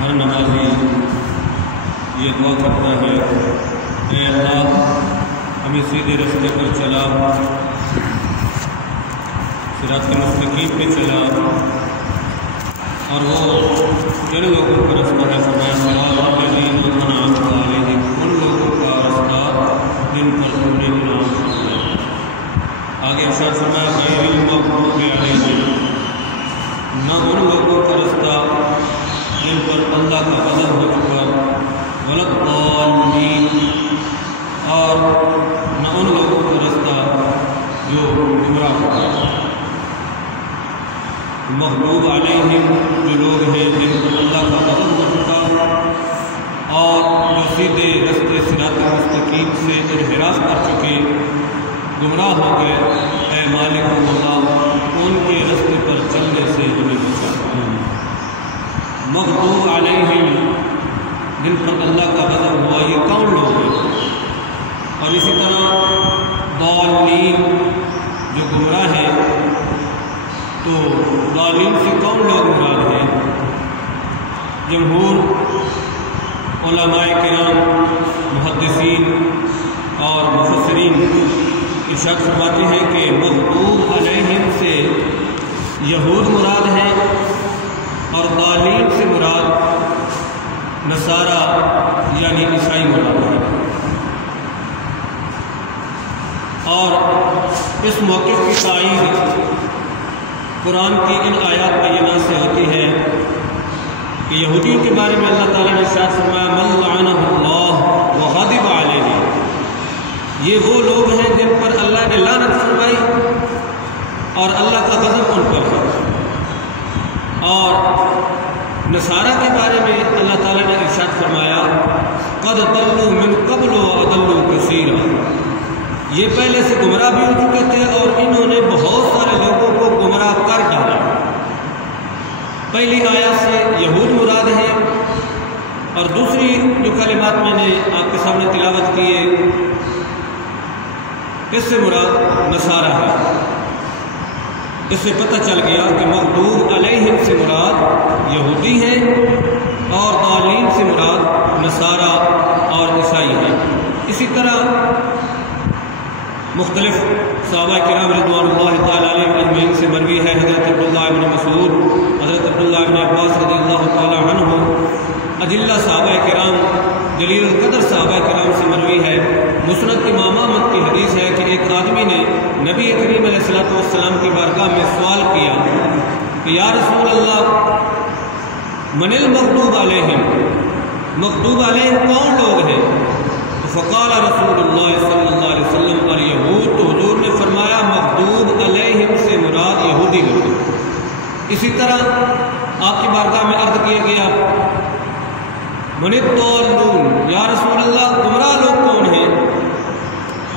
ہر نمازی یہ دعا کرتا ہے، اے اللہ ہمیں سیدھے راستے پر چلا، صراط مستقیم پہ چلا، اور وہ جن لوگوں کا رستہ ہے فرمایا صراط الذین انعمت علیہم، ان لوگوں کا رستہ جن پر تم نے انعام فرمایا۔ آگے ارشاد فرمایا غیر المغضوب علیہم، نہ ان لوگوں کا رستہ جن پر اللہ کا غضب ہو چکا، ولا الضالین، اور نہ ان لوگوں کا رستہ جو گمراہ ہو گئے۔ مغضوب علیہم جو لوگ ہیں جن پر اللہ کا غضب ہو چکا اور جو سیدھے رستے صراط مستقیم سے انحراف کر چکے، گمراہ ہو گئے، اے مالک اللہ ان کے رستے پر چلنے سے ہمیں بچا۔ مغضوب علیہم جن پر اللہ کا غضب ہوا، یہ کون لوگ ہیں؟ اور اسی طرح ضالین جو گمراہ ہیں، تو ضالین سے کون لوگ مراد ہیں؟ جمہور علماء کرام، محدثین اور مفسرین ارشاد فرماتے ہیں کہ مغضوب علیہم سے یہود مراد ہیں اور ضالین سے مراد نصارہ یعنی عیسائی مراد ہے۔ اور اس موقف کی تائید قرآن کی ان آیات بینات سے ہوتی ہے کہ یہودیوں کے بارے میں اللہ تعالیٰ نے ارشاد فرمایا من لعنہ اللہ وغضب علیہ، یہ وہ لوگ ہیں جن پر اللہ نے لعنت فرمائی اور اللہ کا غضب ان پر ہے۔ اور نصارہ کے بارے میں اللہ تعالیٰ نے ارشاد فرمایا قد ضلوا من قبل واضلوا کثیرا، یہ پہلے سے گمراہ بھی ہو چکے تھے اور انہوں نے بہت سارے لوگوں کو گمراہ کر ڈالا۔ پہلی آیت سے یہود مراد ہیں اور دوسری جو کلمات میں نے آپ کے سامنے تلاوت کیے اس سے مراد نصارہ ہے۔ اس سے پتہ چل گیا کہ مغضوب علیہم سے مراد یہودی ہیں اور ضالین سے مراد نصارہ اور عیسائی ہیں۔ اسی طرح مختلف صحابہ کرام رضوان اللہ تعالیٰ علیہ اجمعین سے مروی ہے، حضرت عبداللہ ابن مسعود، حضرت عبداللہ ابن عباس رضی اللہ تعالیٰ عنہ، اجلہ صحابہ کرام، جلیل القدر صحابہ کرام سے مروی ہے۔ مسند امام احمد کی حدیث ہے کہ ایک آدمی نے نبی کریم علیہ السلام کی بارگاہ میں سوال کیا کہ یا رسول اللہ من المغضوب علیہم، مغضوب علیہم کون لوگ ہیں؟ فقال رسول اللہ صلی اللہ علیہ وسلم الیہود، تو حضور نے فرمایا مغضوب علیہم سے مراد یہودی لوگ۔ اسی طرح آپ کی بارگاہ میں عرض کیا گیا من الضالون، یا رسول اللہ گمراہ لوگ کون ہیں؟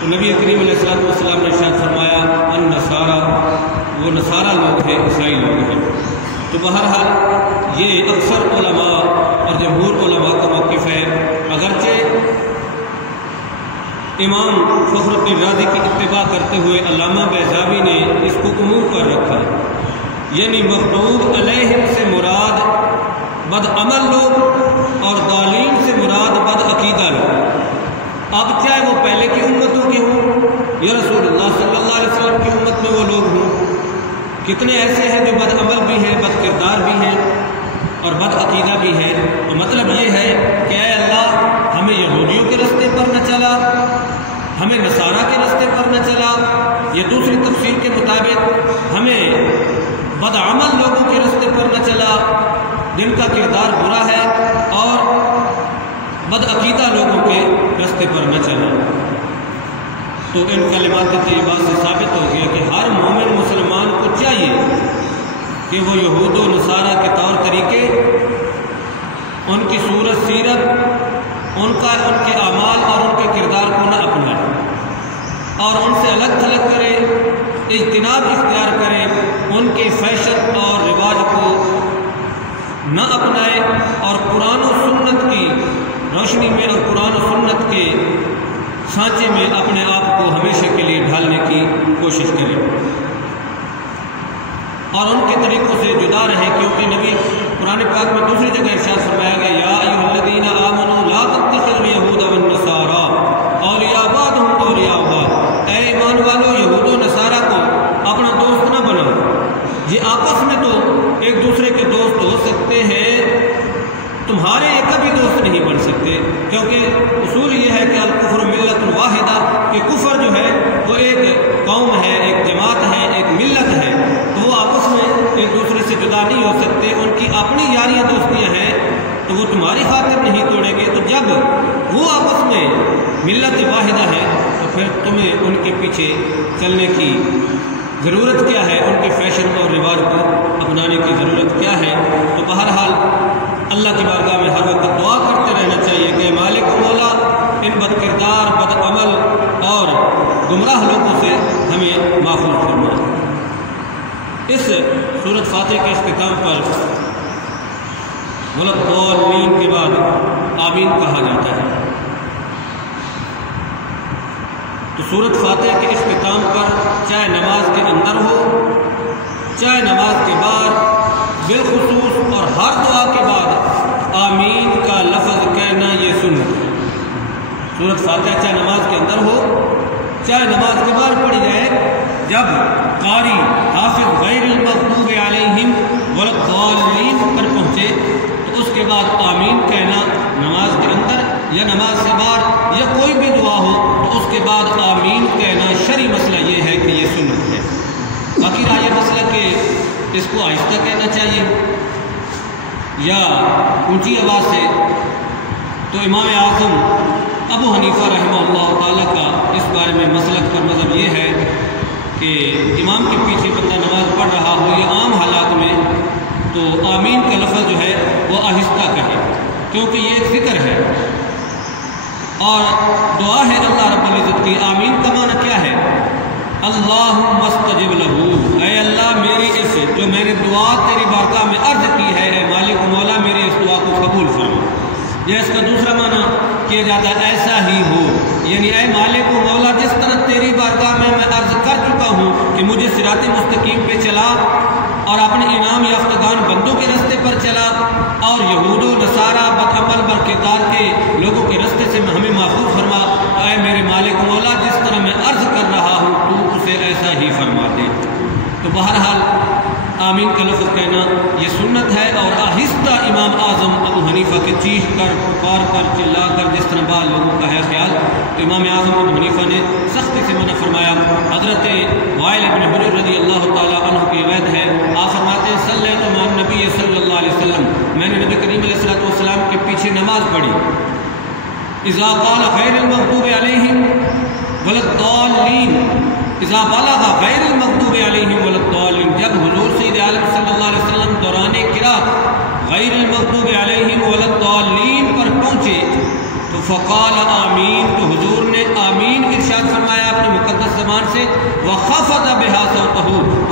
تو نبی کریم علیہ السلام نے ارشاد فرمایا النصارہ، وہ نصارہ لوگ ہیں، عیسائی لوگ ہیں۔ تو بہرحال یہ اکثر علماء اور جمہور علماء کا موقف ہے، اگرچہ امام فخر الدین رازی کی اتباع کرتے ہوئے علامہ بیضاوی نے اس کو عموم کر رکھا ہے، یعنی مغضوب علیہم سے مراد بد عمل لوگ اور ضالین سے مراد بد عقیدہ لوگ۔ اب چاہے وہ پہلے کی امتوں کے ہوں یا رسول اللہ صلی اللہ علیہ وسلم کی امت میں وہ لوگ ہوں، کتنے ایسے ہیں جو بد عمل بھی ہیں، بد کردار بھی ہیں اور بد عقیدہ بھی ہیں۔ تو مطلب یہ ہے کہ اے اللہ ہمیں یہودیوں کے راستے پر نہ چلا، ہمیں نصارہ کے راستے پر نہ چلا، یہ دوسری تفسیر کے مطابق ہمیں بد عمل لوگوں کے راستے پر نہ چلا جن کا کردار برا ہے، اور بد عقیدہ لوگوں کے راستے پر نہ چلا۔ تو ان کلمات طیبات سے ثابت ہو گیا کہ ہر مومن مسلمان کو چاہیے کہ وہ یہود و نصارہ کے طور طریقے، ان کی صورت سیرت، ان کے اعمال اور ان کے کردار کو نہ اپنائے اور ان سے الگ تھلگ کرے، اجتناب اختیار کرے، ان کے فیشن اور رواج کو نہ اپنائے اور قرآن و سنت کی روشنی میں اور قرآن و سنت کے سانچے میں اپنے آپ کو ہمیشہ کے لیے ڈھالنے کی کوشش کرے اور ان کے طریقوں سے جدا رہے، کیونکہ نبی قرآن پاک میں دوسری جگہ ارشاد فرمایا گیا یا ایھا الذین آمنوا لا تتخذوا اليہود والنصارى اولیاء بعضهم اولیاء بعض، اے ایمان والو یہود و نصارہ کو اپنا دوست نہ بناؤ، یہ آپس میں تو ایک دوسرے کے دوست ہو سکتے ہیں، تمہارے کبھی دوست نہیں بن سکتے، کیونکہ اصول یہ ہے کہ الکفر ملت واحدہ، کہ کفر جو ہے وہ ایک قوم ہے، ایک جماعت ہے، ایک ملت ہے، تو وہ آپس میں ایک دوسرے سے جدا نہیں ہو سکتے، ان کی اپنی یاریاں دوستیاں ہیں تو وہ تمہاری خاطر نہیں توڑیں گے، تو جب وہ آپس میں ملت واحدہ ہے تو پھر تمہیں ان کے پیچھے چلنے کی ضرورت کیا ہے، ان کے فیشن اور رواج کو اپنانے کی ضرورت کیا ہے؟ تو بہرحال اللہ کی بارگاہ میں ہر وقت دعا کرتے رہنا چاہیے کہ مالک و مولا ان بد کردار، بد عمل اور گمراہ لوگوں سے ہمیں محفوظ فرما۔ اس سورۃ فاتحہ کے اختتام پر وَلَضَّالِّينَ کے بعد آمین کہا جاتا ہے، تو سورۃ فاتحہ کے اختتام پر چاہے نماز کے اندر ہو چاہے نماز کے بعد، بالخصوص اور ہر دعا کے بعد آمین کا لفظ کہنا یہ سنت ہے۔ سورۃ فاتحہ چاہے نماز کے اندر ہو چاہے نماز کے بعد پڑھی جائے، جب قاری حافظ غیر المغضوب علیہم وَلَضَّالِّينَ پر پہنچے تو اس کے بعد آمین کہنا نماز کے اندر یا نماز سے باہر یا کوئی بھی دعا ہو تو اس کے بعد آمین کہنا شرعی مسئلہ یہ ہے کہ یہ سنت ہے۔ باقی رہا یہ مسئلہ کہ اس کو آہستہ کہنا چاہیے یا اونچی آواز سے، تو امام اعظم ابو حنیفہ رحمہ اللہ تعالیٰ کا اس بارے میں مسلک پر مذہب یہ ہے کہ امام کے پیچھے بندہ نماز پڑھ رہا ہو یا عام حالات میں تو آمین کا لفظ جو ہے وہ آہستہ کہے، کیونکہ یہ ایک ذکر ہے اور دعا ہے اللہ رب العزت کی۔ آمین کا معنی کیا ہے؟ اللہم استجب لہ، اے اللہ میری اس جو میں نے دعا تیری بارگاہ میں عرض کی ہے، اے مالک مولا میری اس دعا کو قبول فرما۔ یا اس کا دوسرا معنی کیا جاتا ہے ایسا ہی ہو، یعنی اے مالک مولا جس طرح تیری بارگاہ میں عرض کر چکا ہوں کہ مجھے صراط مستقیم پہ چلا اور اپنے انعام یافتگان بندوں کے راستے پر چلا اور یہود و نصارہ بدعمل برکردار کے لوگوں کے راستے سے ہمیں محفوظ فرما، اے میرے مالک مولا جس طرح میں عرض کر رہا ہوں تو اسے ایسا ہی فرما دے۔ تو بہرحال آمین کا لفظ کہنا یہ سنت ہے، اور آہستہ امام اعظم ابو حنیفہ کے چیخ کر پکار کر چلا کر جس طرح بعض لوگوں کا ہے خیال، تو امام اعظم ابو حنیفہ نے سختی سے منع فرمایا۔ حضرت وائل بن حجر رضی اللہ تعالیٰ عنہ کی روایت ہے، آپ فرماتے ہیں صلیت مع النبی صلی اللہ علیہ وسلم، میں نے نبی کریم علیہ السلام کے پیچھے نماز پڑھی، اذا قال غیر المغضوب علیہم وَلَضَّالِّينَ، اذا بلغ غیر المغضوب علیہم وَلَضَّالِّينَ، جب حضور سید عالم صلی اللہ علیہ وسلم دوران قرات غیر المغضوب علیہم وَلَضَّالِّينَ پر پہنچے تو فقال آمین، تو حضور نے آمین ارشاد فرمایا اپنی مقدس زبان سے، وخفض بها صوتہ،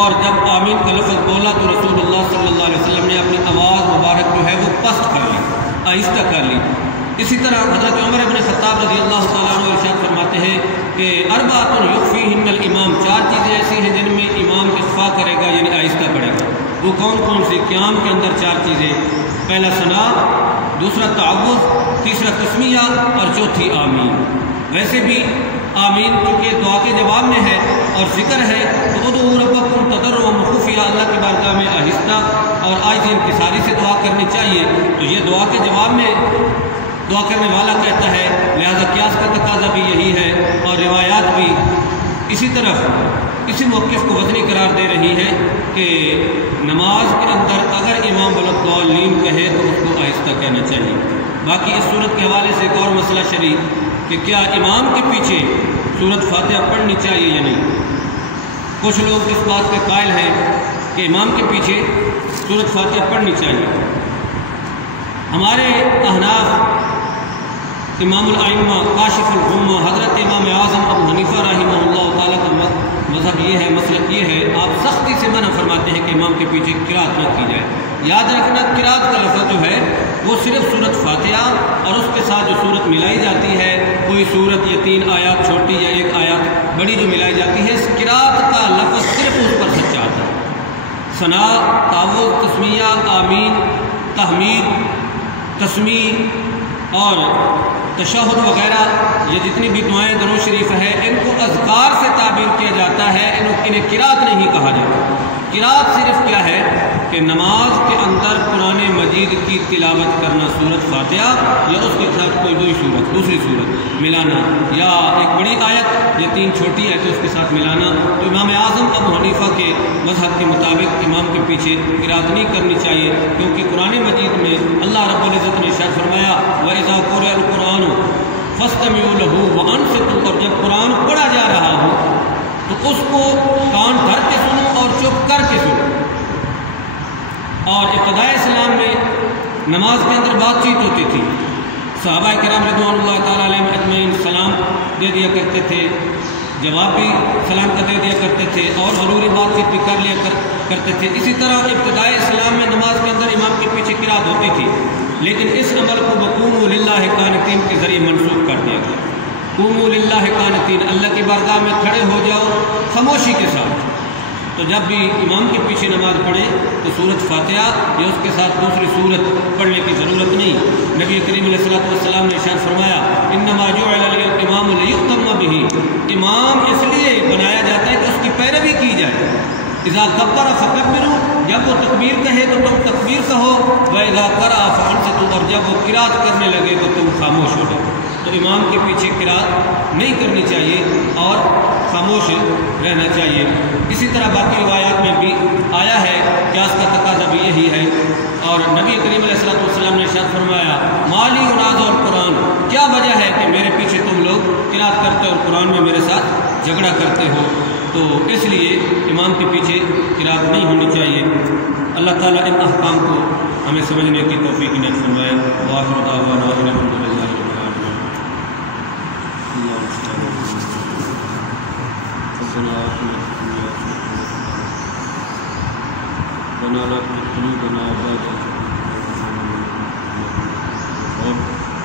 اور جب آمین کا لفظ بولا تو رسول اللہ صلی اللہ علیہ وسلم نے اپنی آواز مبارک جو ہے وہ پست کر لی، آہستہ کر لی۔ اسی طرح حضرت عمر بن خطاب رضی اللہ تعالیٰ عنہ ارشاد فرماتے ہیں کہ اربعۃ یخفیہن الامام، چار چیزیں ایسی ہیں جن میں امام اخفا کرے گا یعنی آہستہ پڑھے گا۔ وہ کون کون سی؟ قیام کے اندر چار چیزیں، پہلا ثنا، دوسرا تعوذ، تیسرا تسمیہ اور چوتھی آمین۔ ویسے بھی آمین چونکہ دعا کے جواب میں ہے اور ذکر ہے تو ادعوا ربکم تضرعا وخفیا، اللہ کی بارگاہ میں آہستہ اور عاجزی انکساری سے دعا کرنی چاہیے۔ تو یہ دعا کے جواب میں دعا کرنے والا کہتا ہے، لہذا قیاس کا تقاضا بھی یہی ہے اور روایات بھی اسی طرف اسی موقف کو وزنی قرار دے رہی ہے کہ نماز کے اندر اگر امام وَلَضَّالِّينَ کہے تو اس کو آہستہ کہنا چاہیے۔ باقی اس صورت کے حوالے سے ایک اور مسئلہ شرعی کہ کیا امام کے پیچھے سورۃ فاتحہ پڑھنی چاہیے یا نہیں؟ کچھ لوگ اس بات کے قائل ہیں کہ امام کے پیچھے سورۃ فاتحہ پڑھنی چاہیے۔ ہمارے احناف امام الائمہ کاشف الغمہ حضرت امام اعظم ابو حنیفہ رحمہ اللہ تعالیٰ کا مذہب یہ ہے، مسلک یہ ہے، آپ سختی سے منع فرماتے ہیں کہ امام کے پیچھے قرات نہ کی جائے۔ یاد رکھنا قرات کا لفظ جو ہے وہ صرف سورۃ فاتحہ اور اس کے ساتھ جو سورت ملائی جاتی ہے، کوئی سورت یا 3 آیات چھوٹی یا 1 آیات بڑی جو ملائی جاتی ہے، اس قرات کا لفظ صرف اس پر سچا آتا ہے۔ ثنا، تعوذ، تسمیہ، آمین، تحمید، تسمیع اور تشہد وغیرہ یہ جتنی بھی دعائیں درود شریف ہے، ان کو اذکار سے تعبیر کیا جاتا ہے، انہیں قرات نہیں کہا جاتا۔ قرات صرف کیا ہے کہ نماز کے اندر قرآن مجید کی تلاوت کرنا، سورۃ فاتحہ یا اس کے ساتھ کوئی دوسری سورت ملانا، یا ایک بڑی آیت یا 3 چھوٹی آیتیں اس کے ساتھ ملانا۔ تو امام اعظم ابو حنیفہ کے مذہب کے مطابق امام کے پیچھے قرات نہیں کرنی چاہیے، کیونکہ قرآن مجید میں اللہ رب العزت نے ارشاد فرمایا وَإِذَا قُرِئَ الْقُرْآنُ فَاسْتَمِعُوا لَهُ وَأَنصِتُوا، اور جب قرآن پڑھا جا رہا ہو تو اس کو کان بھر کے سنو اور چپ کر کے سنو۔ اور ابتدائے اسلام میں نماز کے اندر بات چیت ہوتی تھی، صحابہ کرام رضوان اللہ تعالیٰ علیہم اجمعین سلام دے دیا کرتے تھے، جواب بھی سلام کا دے دیا کرتے تھے، اور ضروری بات چیت بھی کر لیا کرتے تھے۔ اسی طرح ابتدائے اسلام میں نماز کے اندر امام کے پیچھے قرات ہوتی تھی، لیکن اس عمل کو وقوموا للہ قانتین کے ذریعے منسوخ کر دیا گیا۔ قوموا للہ قانتین، اللہ کی بارگاہ میں کھڑے ہو جاؤ خاموشی کے ساتھ۔ تو جب بھی امام کے پیچھے نماز پڑھے تو سورۃ فاتحہ یا اس کے ساتھ دوسری سورت پڑھنے کی ضرورت نہیں۔ نبی کریم علیہ الصلوۃ والسلام نے ارشاد فرمایا انما جعل الامام لیؤتم بہ، امام اس لیے بنایا جاتا ہے کہ اس کی پیروی کی جائے۔ اذا کبر فکبروا، جب وہ تکبیر کہے تو تم تکبیر کہو، واذا قرأ فانصتوا، اور جب وہ قرات کرنے لگے تو تم خاموش ہو جاؤ۔ تو امام کے پیچھے قرات نہیں کرنی چاہیے اور خاموش رہنا چاہیے۔ اسی طرح باقی روایات میں بھی آیا ہے کہ اس کا تقاضا بھی یہی ہے، اور نبی کریم علیہ الصلوۃ والسلام نے ارشاد فرمایا مالی اناز اور قرآن، کیا وجہ ہے کہ میرے پیچھے تم لوگ قرات کرتے ہو اور قرآن میں میرے ساتھ جھگڑا کرتے ہو؟ تو اس لیے امام کے پیچھے قرات نہیں ہونی چاہیے۔ اللہ تعالیٰ ان احکام کو ہمیں سمجھنے کی توفیق عنایت فرمائے۔ وآخر دعوانا ان الحمد للہ رب العالمین۔ ربنا لا تزغ قلوبنا بعد إذ هديتنا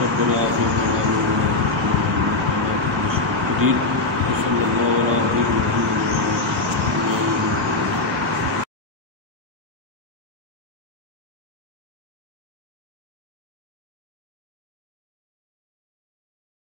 وهب لنا من لدنك رحمة إنك أنت الوهاب۔